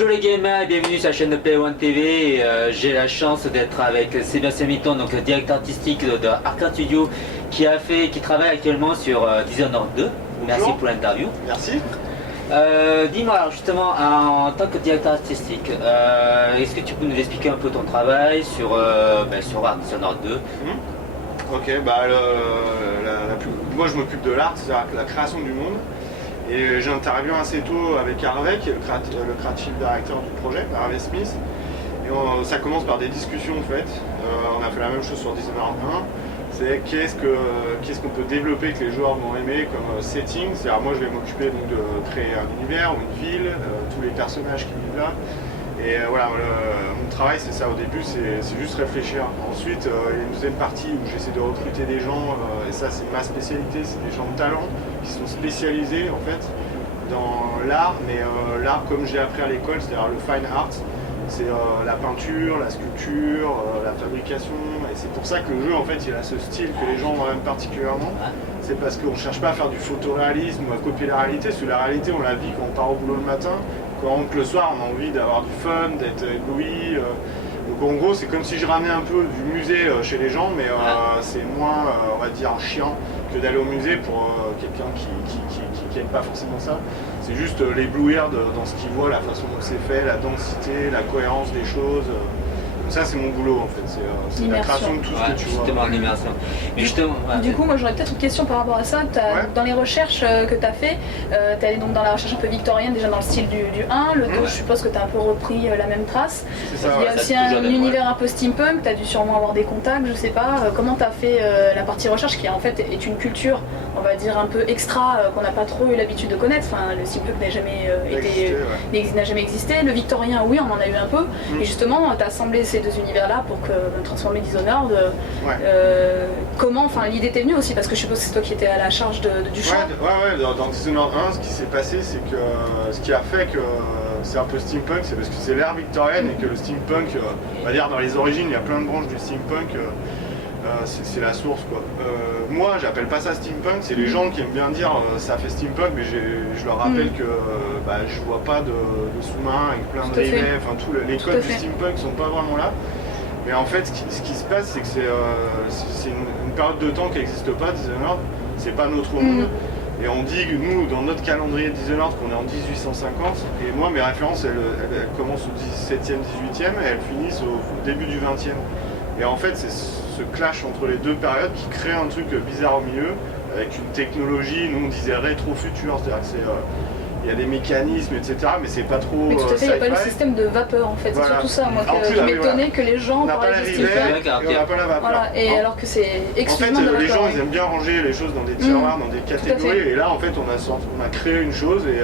Bonjour les gamers et bienvenue sur la chaîne de Play One TV. J'ai la chance d'être avec Sébastien Mitton, donc directeur artistique de Arcade Studio, qui travaille actuellement sur Dishonored 2. Merci pour l'interview. Merci. Dis-moi alors justement, en tant que directeur artistique, est-ce que tu peux nous expliquer un peu ton travail sur Dishonored 2? Ok, moi je m'occupe de l'art, c'est-à-dire la création du monde. Et j'interviens assez tôt avec Harvey, qui est le creative director du projet, Harvey Smith. Et ça commence par des discussions en fait. On a fait la même chose sur Dishonored 1. C'est qu'est-ce qu'on peut développer que les joueurs vont aimer comme setting. C'est-à-dire moi je vais m'occuper donc de créer un univers ou une ville, tous les personnages qui vivent là. Et voilà, mon travail c'est ça au début, c'est juste réfléchir. Ensuite, il y a une deuxième partie où j'essaie de recruter des gens, et ça c'est ma spécialité, c'est des gens de talent qui sont spécialisés en fait dans l'art, mais l'art comme j'ai appris à l'école, c'est-à-dire le fine art, c'est la peinture, la sculpture, la fabrication, et c'est pour ça que le jeu en fait il a ce style que les gens aiment particulièrement. C'est parce qu'on ne cherche pas à faire du photoréalisme ou à copier la réalité, parce que la réalité on la vit quand on part au boulot le matin. Quand on rentre le soir, on a envie d'avoir du fun, d'être ébloui. Donc en gros, c'est comme si je ramenais un peu du musée chez les gens, mais c'est moins, on va dire, chiant que d'aller au musée pour quelqu'un qui n'aime pas forcément ça. C'est juste l'éblouir dans ce qu'il voit, la façon dont c'est fait, la densité, la cohérence des choses. Ça c'est mon boulot en fait, c'est la création de tout ce que tu vois. Justement l'immersion. Du coup moi j'aurais peut-être une question par rapport à ça. Dans les recherches que tu as fait, tu es allé donc dans la recherche un peu victorienne déjà dans le style du 1, le 2 je suppose que tu as un peu repris la même trace. Ça, il y a aussi un univers un peu steampunk, tu as dû sûrement avoir des contacts, je sais pas. Comment tu as fait la partie recherche qui en fait est une culture, on va dire un peu extra qu'on n'a pas trop eu l'habitude de connaître. Enfin, le steampunk n'a jamais n'a jamais existé. Le victorien oui on en a eu un peu. Et justement tu as assemblé ces deux univers-là pour transformer Dishonored. Comment, enfin l'idée t'est venue aussi parce que je suppose que c'est toi qui étais à la charge du choix. Dans Dishonored 1, ce qui s'est passé, c'est que ce qui a fait que c'est un peu steampunk, c'est parce que c'est l'ère victorienne et que le steampunk, on va dire dans les origines, il y a plein de branches du steampunk. C'est la source quoi. Moi j'appelle pas ça steampunk, c'est les gens qui aiment bien dire ça fait steampunk, mais je leur rappelle que je vois pas de sous-marin avec plein de rivets, enfin les codes du steampunk sont pas vraiment là. Mais en fait ce qui se passe c'est que c'est une période de temps qui n'existe pas, Dishonored, c'est pas notre monde. Et on dit que nous, dans notre calendrier Dishonored, qu'on est en 1850, et moi mes références elles commencent au 17e, 18e et elles finissent au début du 20e. Et en fait, c'est ce clash entre les deux périodes qui crée un truc bizarre au milieu, avec une technologie, nous on disait rétro-futur, c'est-à-dire qu'il y a des mécanismes, etc., mais c'est pas trop. Mais tout à fait, il n'y a pas le système de vapeur en fait, c'est surtout ça, moi qui m'étonnait que les gens parlaient du steampunk, on n'a pas la vapeur. Voilà, et alors que c'est exclusivement de la vapeur. Les gens ils aiment bien ranger les choses dans des tiroirs, dans des catégories, et là en fait on a créé une chose, et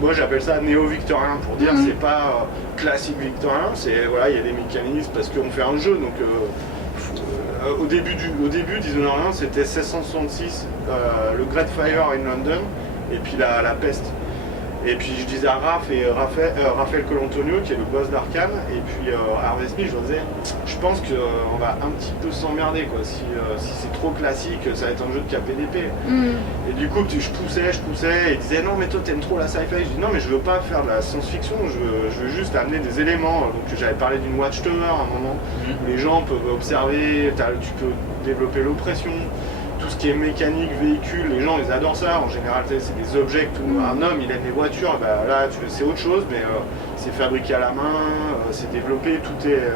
moi j'appelle ça néo-victorien, pour dire c'est pas classique victorien, c'est voilà, il y a des mécanismes parce qu'on fait un jeu, donc au début Dishonored 1 c'était 1666, le Great Fire in London, et puis la peste. Et puis je disais à Raphaël Colantonio, qui est le boss d'Arkane, et puis Harvey Smith, je leur disais, je pense qu'on va un petit peu s'emmerder quoi. Si c'est trop classique, ça va être un jeu de KPDP. Et du coup je poussais, et ils disaient non mais toi t'aimes trop la sci-fi. Je dis non mais je veux pas faire de la science-fiction, je veux juste amener des éléments. Donc j'avais parlé d'une Watchtower à un moment, où les gens peuvent observer, tu peux développer l'oppression. Tout ce qui est mécanique, véhicule, les gens ils adorent ça, en général c'est des objets, un homme il aime les voitures, là c'est autre chose, mais c'est fabriqué à la main, c'est développé, tout est...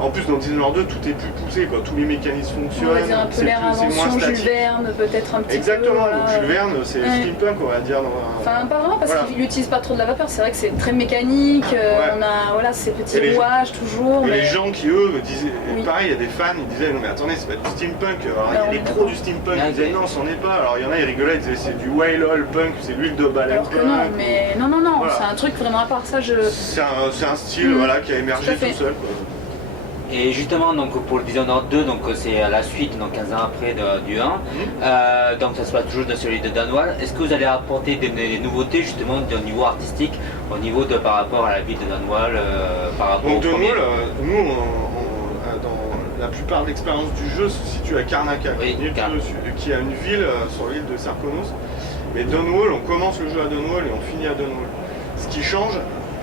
en plus dans Dishonored 2 tout est plus poussé, quoi. Tous les mécanismes fonctionnent, on va dire un peu l'air invention Jules Verne peut-être un petit Exactement, peu. Exactement, Jules Verne c'est steampunk on va dire. Enfin pas vraiment parce qu'il n'utilise pas trop de la vapeur, c'est vrai que c'est très mécanique, on a ces petits rouages toujours. Et les gens qui eux me disaient, pareil il y a des fans, ils disaient non mais attendez c'est pas du steampunk, alors il y a les pros du steampunk, ils disaient non c'en est pas, alors il y en a ils rigolaient, ils disaient c'est du whale oil punk, c'est l'huile de baleine punk. Non mais non, c'est un truc vraiment à part ça c'est un style voilà, qui a émergé tout seul quoi. Et justement donc pour le Dishonored 2, donc c'est à la suite, donc 15 ans après du 1, donc ça se passe toujours dans celui de Dunwall. Est-ce que vous allez apporter des nouveautés justement au niveau artistique, au niveau par rapport à la ville de Dunwall, par rapport au premier? Dunwall, nous dans la plupart de l'expérience du jeu se situe à Karnaca, qui a une ville sur l'île de Sarkonos. Mais Dunwall, on commence le jeu à Dunwall et on finit à Dunwall. Ce qui change,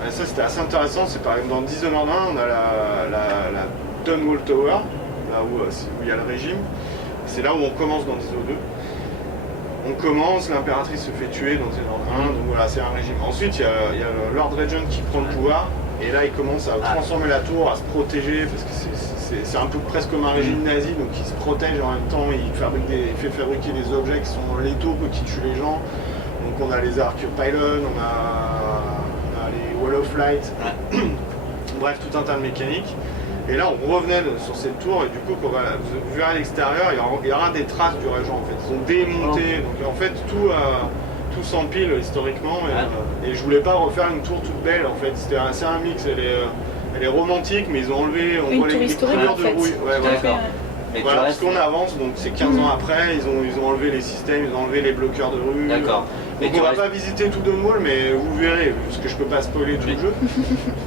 Et ça c'était assez intéressant, c'est par exemple dans Dishonored 1, on a la Dunwall Tower, là où il y a le régime. C'est là où on commence dans Dishonored 2. On commence, l'impératrice se fait tuer dans Dishonored 1, donc voilà, c'est un régime. Ensuite, il y a le Lord Regent qui prend le pouvoir, et là il commence à transformer la tour, à se protéger, parce que c'est un peu presque comme un régime nazi, donc il se protège en même temps, il fait fabriquer des objets qui sont létaux, qui tuent les gens. Donc on a les arcs pylon, on a les wall of light, bref, tout un tas de mécaniques. Et là, on revenait sur cette tour, et du coup, quand vous verrez à l'extérieur, il y aura des traces du régent, en fait. Ils ont démonté, donc en fait, tout s'empile historiquement, et je voulais pas refaire une tour toute belle, en fait. C'était un mix, elle est romantique, mais ils ont enlevé, on voit les couleurs de rouille. Ouais, voilà. Mais Voilà, parce qu'on avance, donc c'est 15 ans après, ils ont enlevé les systèmes, ils ont enlevé les bloqueurs de rue. D'accord. Donc on va pas visiter tout Dunwall, mais vous verrez, parce que je peux pas spoiler tout le jeu.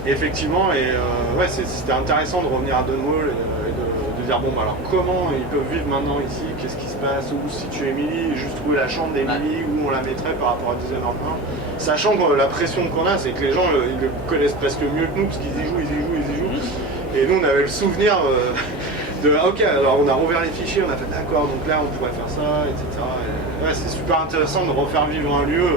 Et effectivement, ouais, c'était intéressant de revenir à Dunwall et de dire bon, bah, alors comment ils peuvent vivre maintenant ici, qu'est-ce qui se passe, où se situe Emily, et juste trouver la chambre d'Emily, où on la mettrait par rapport à Dishonored 1. Sachant que la pression qu'on a, c'est que les gens ils le connaissent presque mieux que nous, parce qu'ils y jouent. Et nous on avait le souvenir ok, alors on a rouvert les fichiers, on a fait d'accord, donc là on pourrait faire ça, etc. Et, ouais, c'est super intéressant de refaire vivre un lieu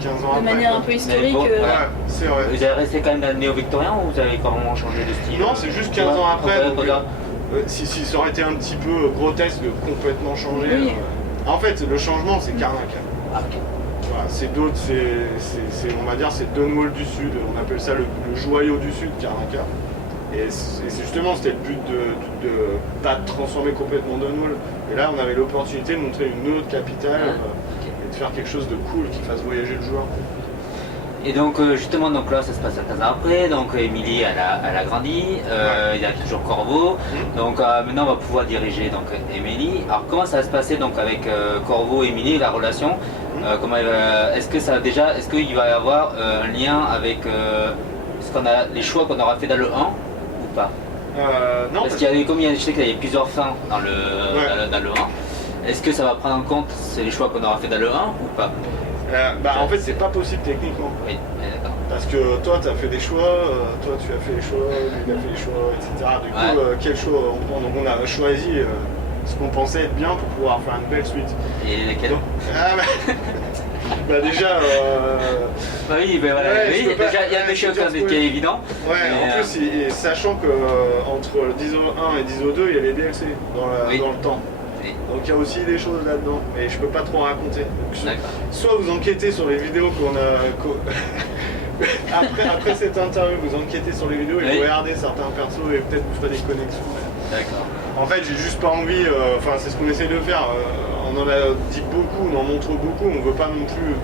15 ans après. De manière un peu historique. Bon, Ouais, c'est vrai. Vous avez resté quand même dans le néo-victorien ou vous avez carrément changé de style? Non, c'est juste 15 ans après. Donc, si ça aurait été un petit peu grotesque de complètement changer. Oui. En fait, le changement, c'est Karnaca. Ah, ok. Voilà, c'est d'autres, on va dire, c'est Dunwall du Sud. On appelle ça le joyau du Sud, Karnaca. Et c'est justement, c'était le but de pas transformer complètement Dunwall. Et là, on avait l'opportunité de montrer une autre capitale et de faire quelque chose de cool qui fasse voyager le joueur. Et donc justement, donc là ça se passe à 15 ans après, donc Emily elle a grandi, il y a toujours Corvo, donc maintenant on va pouvoir diriger donc Emily. Alors comment ça va se passer donc avec Corvo et Emily, la relation, est-ce qu'il va y avoir un lien avec les choix qu'on aura fait dans le 1 ou pas? Non, parce qu'il y avait, je sais qu'il y avait plusieurs fins dans le 1, est-ce que ça va prendre en compte les choix qu'on aura fait dans le 1 ou pas? En fait, c'est pas possible techniquement. Oui, d'accord. Parce que toi, tu as fait des choix, toi, tu as fait les choix, lui, il a fait les choix, etc. Du coup, quel choix on prend? Donc, on a choisi ce qu'on pensait être bien pour pouvoir faire une belle suite. Et lesquels? Déjà. Oui, ben voilà. Déjà, il y a le choc qui est évident. Ouais, mais, en plus, sachant que entre Dishonored 1 et Dishonored 2, il y a les DLC dans le temps. Donc il y a aussi des choses là-dedans, mais je peux pas trop raconter. Donc, soit vous enquêtez sur les vidéos après cette interview, vous enquêtez sur les vidéos et vous regardez certains persos et peut-être vous ferez des connexions. D'accord. En fait, j'ai juste pas envie, c'est ce qu'on essaie de faire. On en a dit beaucoup, on en montre beaucoup, on veut pas non plus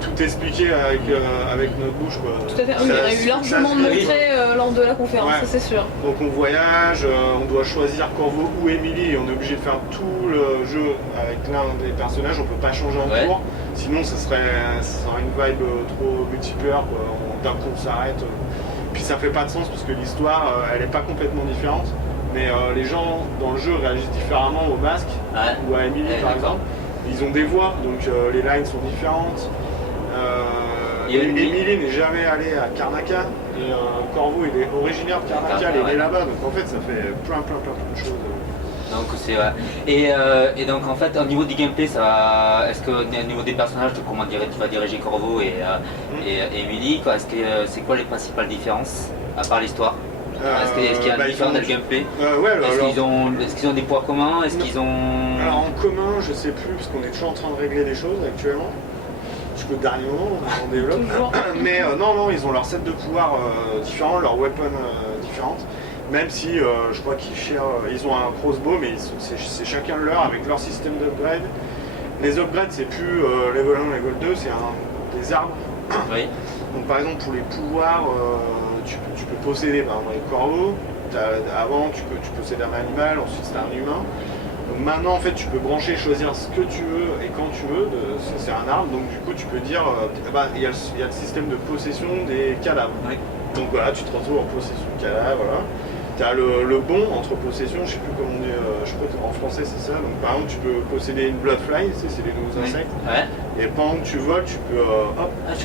tout expliquer avec notre bouche, quoi. Tout à fait, on a eu largement montré lors de la conférence, ça c'est sûr. Donc on voyage, on doit choisir Corvo ou Emily, et on est obligé de faire tout le jeu avec l'un des personnages, on peut pas changer en cours, sinon ça serait une vibe trop multiplayer, quoi. D'un coup on s'arrête, puis ça fait pas de sens parce que l'histoire elle est pas complètement différente, mais les gens dans le jeu réagissent différemment au masque ou à Emily par exemple. Ils ont des voix, donc les lines sont différentes. Emily n'est jamais allée à Karnaca et Corvo il est originaire de Karnaca, il est là-bas, donc en fait ça fait plein de choses. Donc c'est et donc en fait au niveau du gameplay est-ce que au niveau des personnages tu vas diriger Corvo et Emily, c'est quoi les principales différences à part l'histoire? Est-ce qu'il y a une différence dans le gameplay? Est-ce qu'ils ont des points communs? Est-ce qu'ils ont... Alors en commun je sais plus parce qu'on est toujours en train de régler les choses actuellement. Jusqu'au dernier moment, on développe. Mais non, ils ont leur set de pouvoirs différents, leurs weapons différentes. Même si je crois ils ont un crossbow, mais c'est chacun leur avec leur système d'upgrade. Les upgrades, c'est plus level 1, level 2, c'est des arbres. Oui. Donc par exemple, pour les pouvoirs, tu peux posséder par exemple les corbeaux. Avant, tu possédais un animal, ensuite c'était un humain. Donc maintenant en fait tu peux brancher, choisir ce que tu veux et quand tu veux, c'est un arbre, donc du coup tu peux dire, il y a le système de possession des cadavres. Oui. Donc voilà, tu te retrouves en possession de cadavres, voilà. Tu as le bon entre possession, je sais plus comment on dit, je crois qu'en français c'est ça. Donc par exemple tu peux posséder une bloodfly, c'est les nouveaux insectes. Ouais. Et pendant que tu voles, tu peux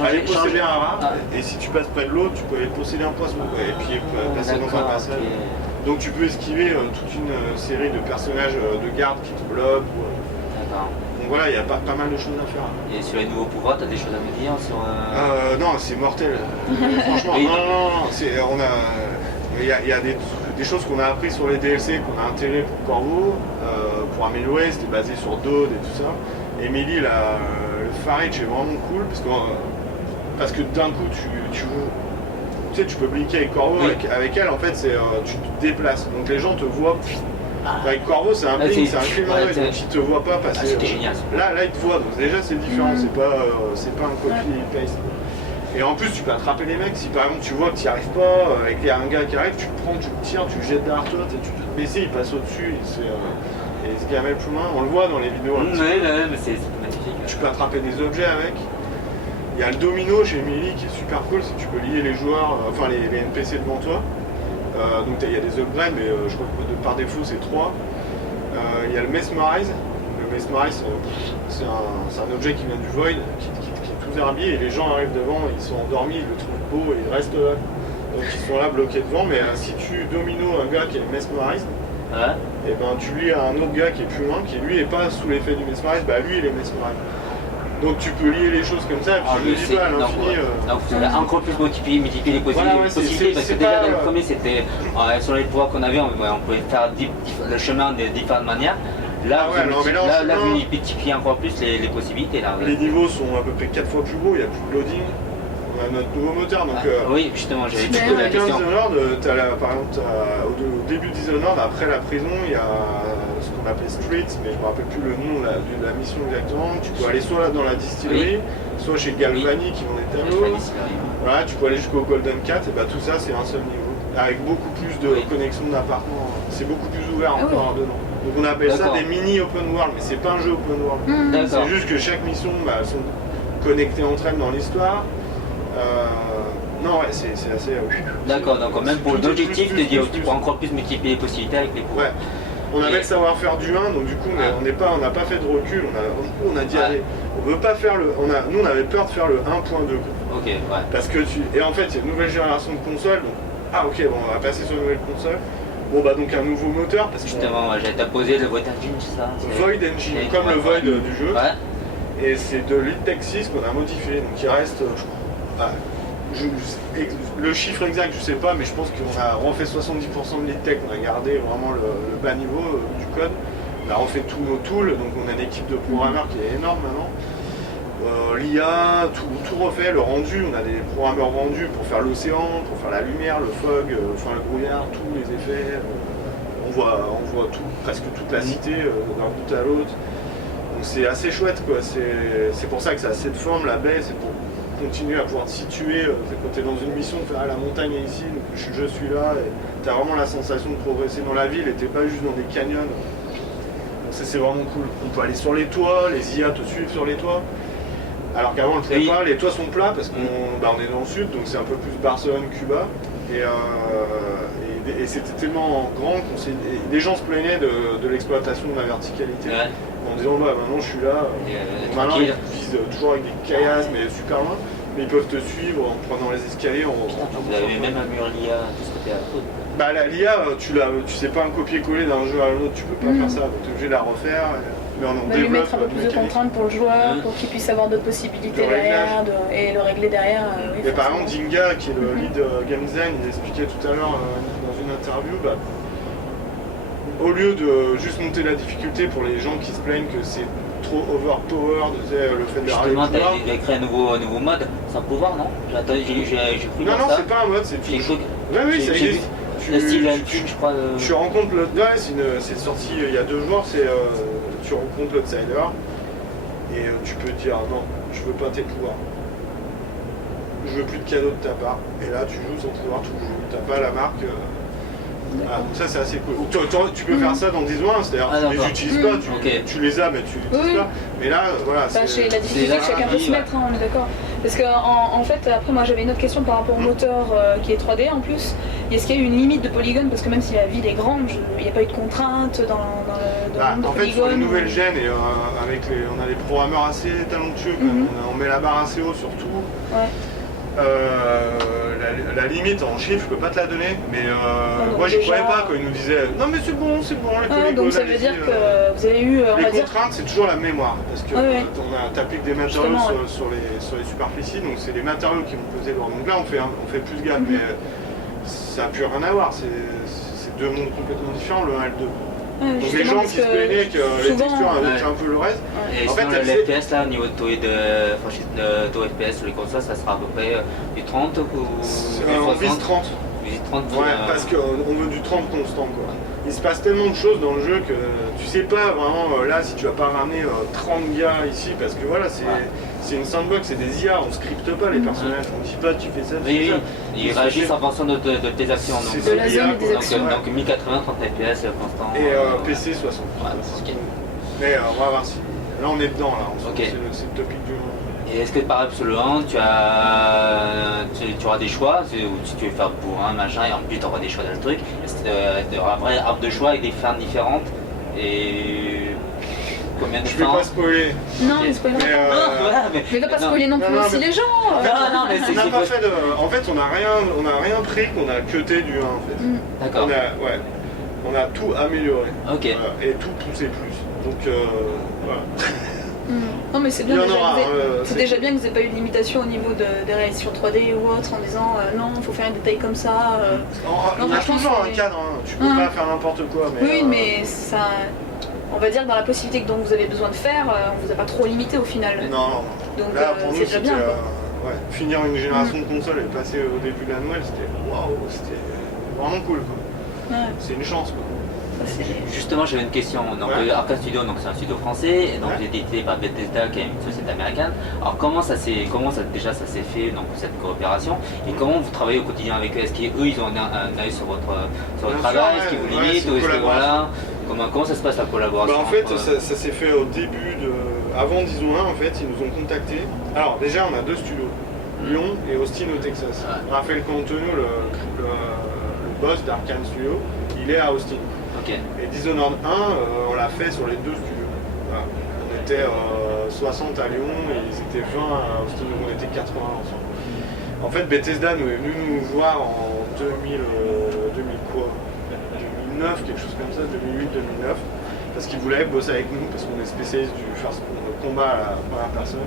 aller posséder un rat. Et si tu passes près de l'eau, tu peux aller posséder un poisson. Et puis passer dans un passage. Okay. Donc tu peux esquiver toute une série de personnages de garde qui te bloquent. D'accord. Donc voilà, il y a pas mal de choses à faire. Et sur les nouveaux pouvoirs, tu as des choses à me dire sur, non, c'est mortel. Franchement, oui. non. Il y a des choses qu'on a appris sur les DLC qu'on a intégrées pour Corvo, pour améliorer, c'était basé sur Dode et tout ça. Emily, le Farage est vraiment cool parce que d'un coup tu sais, tu peux blinker avec Corvo, oui. avec elle en fait tu te déplaces, donc les gens te voient. Avec Corvo c'est un blink, c'est un climat, donc ils te voient pas passer. C'était génial. Là ils te voient, donc déjà c'est différent, c'est pas un copy-paste. Et en plus, tu peux attraper les mecs. Si par exemple tu vois que tu n'y arrives pas, et qu'il y a un gars qui arrive, tu le prends, tu le tires, tu le jettes derrière toi, tu peux te baisser, il passe au-dessus, et il se gamelle plus loin. On le voit dans les vidéos. Mais c'est magnifique. Tu peux attraper des objets avec. Il y a le domino chez Emily qui est super cool, si tu peux lier les joueurs, enfin les NPC devant toi. Donc il y a des upgrades, mais je crois que par défaut c'est 3. Il y a le Mesmerize. Le Mesmerize, c'est un objet qui vient du Void, qui tout herbier, et les gens arrivent devant, ils sont endormis, ils le trouvent beau et ils restent là. Donc ils sont là bloqués devant, mais si tu domino un gars qui est Mesmerize, et ben tu lis à un autre gars qui est plus loin, qui lui est pas sous l'effet du Mesmerize, bah lui il est Mesmerize. Donc tu peux lier les choses comme ça, et puis je ne dis pas à l'infini. Donc vous allez encore plus multiplier les possibilités, parce que déjà dans le premier c'était sur les pouvoirs qu'on avait, on pouvait faire le chemin de différentes manières. Là, vous multipliez encore plus les possibilités. Là, les niveaux sont à peu près 4 fois plus beaux, il n'y a plus de loading. On a notre nouveau moteur. Donc, oui, justement, j'avais dit si tu connais bien Dishonored, par exemple, au début de Dishonored, après la prison, il y a ce qu'on appelait Streets, mais je ne me rappelle plus le nom de la mission exactement. Tu peux aller soit dans la distillerie, soit chez Galvani qui vend des tableaux. Voilà, tu peux aller jusqu'au Golden Cat, et bah, tout ça c'est un seul niveau. Avec beaucoup plus de connexions d'appartements. C'est beaucoup plus ouvert encore dedans. Donc on appelle ça des mini open world, mais c'est pas un jeu open world. C'est juste que chaque mission, elles sont connectées entre elles dans l'histoire. Non, ouais, c'est assez. D'accord, donc même pour l'objectif, tu peux encore plus multiplier les possibilités avec les pouvoirs. Ouais. On avait le savoir-faire du 1, donc du coup, on n'a pas fait de recul. On a dit, allez, on veut pas faire le. Nous, on avait peur de faire le 1.2. Ok, ouais. Parce que et en fait, il y a une nouvelle génération de consoles. Donc, ok, bon, on va passer sur une nouvelle console. Bon bah donc un nouveau moteur parce que justement j'avais t'apposé le Void Engine, c'est ça. Void Engine, comme le Void du jeu. Et c'est de l'Elitech 6 qu'on a modifié, donc il reste le chiffre exact je sais pas, mais je pense qu'on a refait 70% de l'Elitech, on a gardé vraiment le bas niveau du code. On a refait tous nos tools, donc on a une équipe de programmeurs qui est énorme maintenant. L'IA, tout refait, le rendu, on a des programmeurs rendus pour faire l'océan, pour faire la lumière, le fog, le brouillard, tous les effets. On voit presque toute la cité d'un bout à l'autre. Donc c'est assez chouette quoi, c'est pour ça que ça a cette forme, la baie, c'est pour continuer à pouvoir te situer. Quand tu es dans une mission, de faire la montagne est ici, donc je suis là, et tu as vraiment la sensation de progresser dans la ville et tu n'es pas juste dans des canyons. Donc c'est vraiment cool. On peut aller sur les toits, les IA te suivent sur les toits. Alors qu'avant, les toits sont plats parce qu'on est dans le sud, donc c'est un peu plus Barcelone, Cuba. Et c'était tellement grand que les gens se plaignaient de l'exploitation de la verticalité. En disant, maintenant je suis là. Maintenant, ils visent toujours avec des caillasses, mais super loin. Mais ils peuvent te suivre en prenant les escaliers. Vous avez même un mur l'IA de ce côté-là. Bah, la l'IA, tu sais pas un copier-coller d'un jeu à l'autre, tu peux pas faire ça. Tu es obligé de la refaire. Mais on lui mettre un peu plus de contraintes pour le joueur, pour qu'il puisse avoir d'autres possibilités derrière et le régler derrière. Mais par exemple, Dinga, qui est le lead Game Design, il expliquait tout à l'heure dans une interview, au lieu de juste monter la difficulté pour les gens qui se plaignent que c'est trop overpowered, le fait de justement, tu as créé un nouveau mode sans pouvoir, non? J'ai cru non, c'est pas un mode, c'est quelque chose. Oui, ça existe. Je crois. Tu rencontres le. Ouais, c'est sorti il y a 2 jours, tu rencontres l'outsider et tu peux dire non, je veux pas tes pouvoirs. Je veux plus de cadeaux de ta part. Et là tu joues sans pouvoir, tu joues. T'as pas la marque. Donc ça c'est assez cool. Tu peux faire ça dans 10 mois, c'est-à-dire tu les utilises pas, tu les as mais tu les utilises pas. Mais là voilà. C'est la difficulté que chacun peut se mettre, on est d'accord. Parce que en fait, après moi j'avais une autre question par rapport au moteur qui est 3D en plus. Est-ce qu'il y a eu une limite de polygones? Parce que même si la ville est grande, il n'y a pas eu de contraintes dans le nombre de En fait, sur les polygones. nouvelles gènes, et on a des programmeurs assez talentueux, quand même. On met la barre assez haut sur tout. Ouais. La limite en chiffres, je peux pas te la donner, mais donc moi j'y déjà- croyais pas quand ils nous disaient non mais c'est bon, les polygones. Donc ça veut allez-y, dire que vous avez eu, on les va dire, contraintes, c'est toujours la mémoire, parce que Ouais. t'appliques des matériaux Justement, sur les superficies, donc c'est les matériaux qui vont peser lourd. Donc là on fait plus gaffe, mais ça n'a plus rien à voir, c'est deux mondes complètement différents, le 1 et le 2. ouais, Donc les justement, gens parce qui se que plaignaient que les souvent, textures avaient ouais. un peu le reste, Et En fait, sinon, elle le sait- FPS là, au niveau de taux FPS sur les consoles, ça sera à peu près du 30 ou du on vise 60? 30. Du 30 Ouais, parce qu'on veut du 30 constant quoi. Il se passe tellement de choses dans le jeu que tu sais pas vraiment là si tu vas pas ramener 30 gars ici parce que voilà c'est une sandbox, c'est des IA, on scripte pas les personnages, on dit pas tu fais ça, tu Oui, fais ça. ils réagissent en fonction de tes actions. C'est Donc, de la zone et des donc, actions. donc 1080, 30 FPS constant. Et PC 60. Ouais, c'est ok. Mais on va voir si. Là on est dedans là, Ok. c'est le topic du moment. Et est-ce que pareil sur le 1, tu auras des choix, ou si tu veux faire bourrin, machin, et en plus tu auras des choix dans le truc, tu auras un vrai arbre de choix avec des fins différentes, et combien de Je vais fins? pas spoiler. Non, Ok. mais spoiler Mais, pas. Voilà, Mais va pas non. spoiler non plus Non, aussi mais- les gens. Non, mais On n'a pas fait de. En fait on a rien pris qu'on a cuté du 1 en fait. D'accord. On a tout amélioré. Ok. Voilà, et tout poussé plus. Donc voilà. Non mais c'est Il bien, y en déjà, aura, que vous ayez- c'est c'est déjà bien que vous n'ayez pas eu de limitation au niveau des réalisations 3D ou autre en disant non, il faut faire un détail comme ça. Il y a franchement, toujours un c'est- cadre, hein. Tu peux Hum. pas faire n'importe quoi. Mais, Oui, mais ça, on va dire dans la possibilité dont vous avez besoin de faire, on vous a pas trop limité au final. Non. Donc Là pour nous c'est déjà c'était bien. Quoi. finir une génération de consoles et passer au début de la nouvelle, c'était waouh, c'était vraiment cool quoi. Ouais, C'est une chance quoi. ça, c'est- Justement, j'avais une question. Donc, Ouais. Arcade Studio, donc c'est un studio français, et donc Ouais. édité par Bethesda, qui est une société américaine. Alors, déjà ça s'est fait, donc cette coopération, et comment vous travaillez au quotidien avec eux? Est-ce qu'eux, ils ont un œil sur votre Bien travail? sûr, Est-ce qu'ils vous ouais, limitent c'est ou une est-ce que collaboration. voilà, comment ça se passe la collaboration? En fait, entre- ça s'est fait au début de. Avant Dison 1, en fait, ils nous ont contactés. Alors, déjà, on a deux studios, Lyon et Austin au Texas. Ouais. Raphaël Cantono, le boss d'Arkane Studio, il est à Austin. Ok. Et Dishonored 1, on l'a fait sur les deux studios. Voilà. On était 60 à Lyon et ils étaient 20 à Austin, donc on était 80 ensemble. En fait, Bethesda nous est venu nous voir en 2009, quelque chose comme ça, 2008-2009, parce qu'ils voulaient bosser avec nous, parce qu'on est spécialiste du combat à la première personne.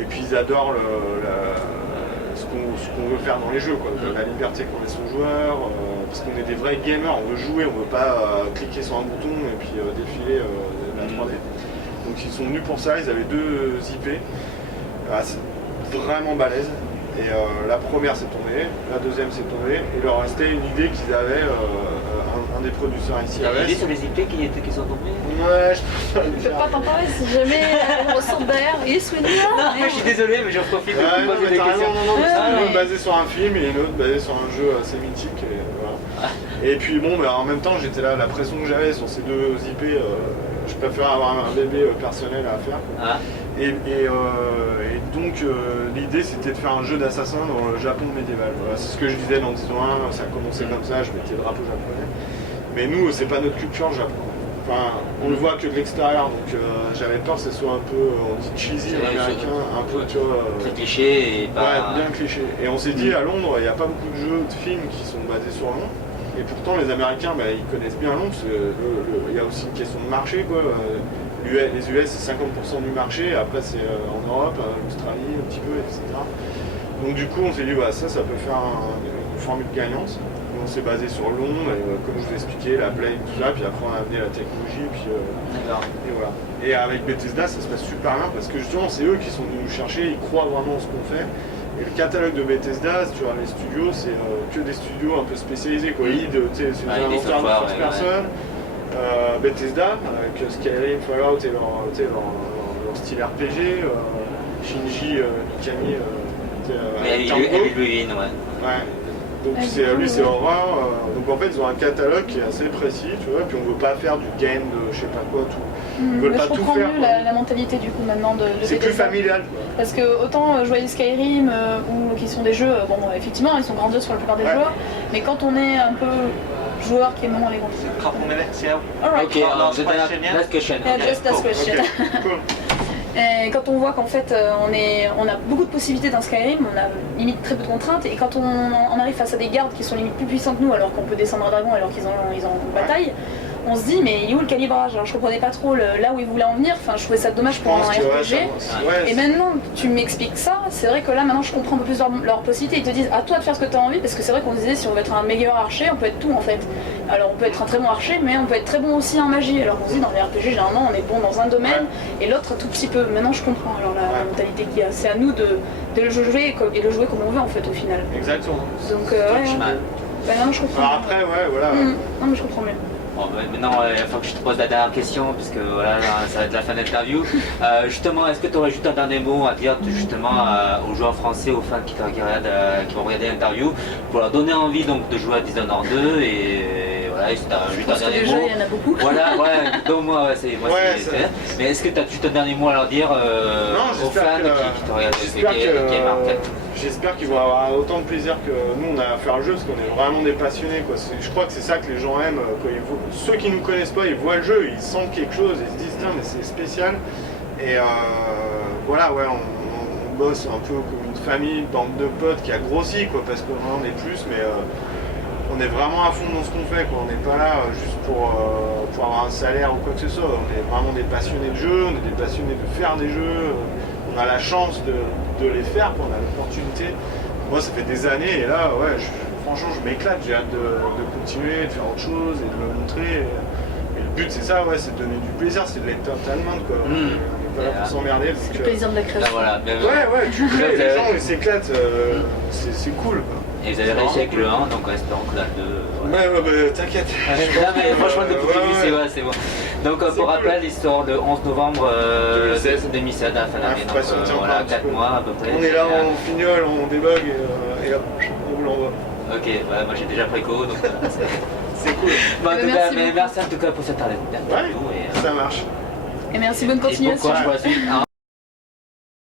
Et puis ils adorent ce qu'on veut faire dans les jeux, quoi. La liberté qu'on laisse aux joueurs, parce qu'on est des vrais gamers, on veut jouer, on veut pas cliquer sur un bouton et puis défiler la 3D. Donc ils sont venus pour ça, ils avaient deux IP, vraiment balèzes. Et la première s'est tombée, la deuxième s'est tombée, et il leur restait une idée qu'ils avaient, un des producteurs ici Il y a avait. des sur les IP qui sont tombés? Ouais, je peux pas le Je dire. peux pas t'en parler si jamais on ressort derrière. Il est soigné Non, là. moi je suis désolé, mais j'en profite Ouais, pour non, poser mais des t'as raison, questions. non, Ouais, c'est mais- une basée sur un film et une autre basée sur un jeu assez mythique. Et, voilà. Et puis bon, bah, en même temps, j'étais là, la pression que j'avais sur ces deux IP, je préfère avoir un bébé personnel à faire. Ah, Et donc l'idée c'était de faire un jeu d'assassin dans le Japon médiéval. Voilà, c'est ce que je disais dans Dison 1, ça a commencé comme ça, je mettais le drapeau japonais. Mais nous, c'est pas notre culture Japon. Enfin, on le voit que de l'extérieur, donc j'avais peur que ce soit un peu, on dit cheesy C'est- américain, un peu, tu vois. très cliché et Ouais, pas. bien cliché. Et on s'est dit à Londres, il n'y a pas beaucoup de jeux, de films qui sont basés sur Londres. Et pourtant, les Américains, bah, ils connaissent bien Londres, parce qu'il y a aussi une question de marché, quoi. Les US, c'est 50% du marché, après c'est en Europe, l'Australie, un petit peu, etc. Donc du coup, on s'est dit, bah, ça peut faire une formule gagnante. Et on s'est basé sur Londres, et, comme je vous ai expliqué, la Blade, tout ça, puis après on a amené la technologie, puis D'accord. et voilà. Et avec Bethesda, ça se passe super bien parce que justement, c'est eux qui sont venus nous chercher, ils croient vraiment en ce qu'on fait. Et le catalogue de Bethesda, si tu vois les studios, c'est que des studios un peu spécialisés, quoi. id, tu sais, c'est des des inventaires de software, first ouais, personne. Bethesda, avec Skyrim, Fallout et leur style RPG. Shinji Mikami, Mais il Django. est ouais. Ouais. Donc Ah, c'est, du coup, lui c'est ouais. horreur. Donc en fait ils ont un catalogue qui est assez précis, tu vois, puis on veut pas faire du game de je sais pas quoi, tout. Ils veulent Mais pas je tout comprends faire. mieux quoi. la mentalité du coup maintenant de C'est plus Bethesda. familial. Quoi. Parce que autant jouer à Skyrim ou qui sont des jeux, bon effectivement ils sont grandioses pour la plupart des Ouais. joueurs, mais quand on est un peu joueur qui est moment les grands. Couple minutes, yeah. Alright. Ok, Last alors, question, yeah? last question. Yeah, ok. just last cool. question. Ok, cool. Et quand on voit qu'en fait on a beaucoup de possibilités dans Skyrim, on a limite très peu de contraintes, et quand on arrive face à des gardes qui sont limite plus puissants que nous alors qu'on peut descendre un dragon alors qu'ils ont bataille, on se dit mais il est où le calibrage? Alors je comprenais pas trop là où ils voulaient en venir, enfin je trouvais ça dommage Je pour un pense que ouais, RPG. ouais, Et maintenant que tu m'expliques ça, c'est vrai que là maintenant je comprends un peu plus leurs possibilités. Ils te disent à toi de faire ce que tu as envie, parce que c'est vrai qu'on disait si on veut être un meilleur archer, on peut être tout en fait. Alors on peut être un très bon archer, mais on peut être très bon aussi en magie. Alors qu'on se dit dans les RPG généralement on est bon dans un domaine et l'autre un tout petit peu. Maintenant je comprends alors la mentalité qu'il y a. C'est à nous de le jouer et le jouer comme on veut en fait au final. Exactement. Donc ouais, Mal. maintenant je comprends. Alors après, ouais, voilà. Non mais je comprends mieux. Bon, maintenant, il faut que je te pose la dernière question, puisque voilà, là, ça va être la fin de l'interview. Justement, est-ce que tu aurais juste un dernier mot à dire justement aux joueurs français, aux fans qui vont regarder l'interview, pour leur donner envie donc de jouer à Dishonored 2 et voilà, si tu as juste un Parce que dernier déjà mot. il y en a beaucoup. Voilà, ouais, donc moi, c'est Ouais, c'est ça- fait. Mais est-ce que tu as juste un dernier mot à leur dire aux j'espère fans que- qui te regardent, j'espère qui aiment en fait. J'espère qu'ils vont avoir autant de plaisir que nous on a à faire le jeu, parce qu'on est vraiment des passionnés, quoi. Je crois que c'est ça que les gens aiment. Quand ceux qui nous connaissent pas, ils voient le jeu, ils sentent quelque chose, ils se disent tiens mais c'est spécial. Et voilà, ouais, on bosse un peu comme une famille, une bande de potes qui a grossi, quoi, parce qu'on en est plus, mais on est vraiment à fond dans ce qu'on fait, quoi. On n'est pas là juste pour avoir un salaire ou quoi que ce soit. On est vraiment des passionnés de jeux, on est des passionnés de faire des jeux. On a la chance de les faire, quoi. On a l'opportunité. Moi, ça fait des années et là, ouais, franchement, je m'éclate. J'ai hâte de continuer, de faire autre chose et de le montrer. Et le but, c'est ça, ouais, c'est de donner du plaisir, c'est de l'entertainment, quoi. On n'est pas là pour s'emmerder. C'est le plaisir de la Là, création. voilà. Ouais, tu crées, les Ouais. gens, ils s'éclatent. C'est cool, quoi. Et vous avez réussi avec le 1, donc en espérant que là le 2. Ouais, bah, t'inquiète. Non mais franchement depuis le début c'est bon. Donc C'est pour cool. rappel, il sort le 11 novembre 2016. 2016 à la fin de l'année. faut Donc patienter encore voilà, un petit 4 peu. mois à peu près. On est là, on fignole, on débug et hop, on vous l'envoie. Ok, ouais, moi j'ai déjà préco donc voilà, C'est cool. Bon, en tout Merci cas, beaucoup. merci en tout cas pour cette interview. Ouais, ça marche. Et merci, bonne Et bon continuation. courage pour la suite, hein.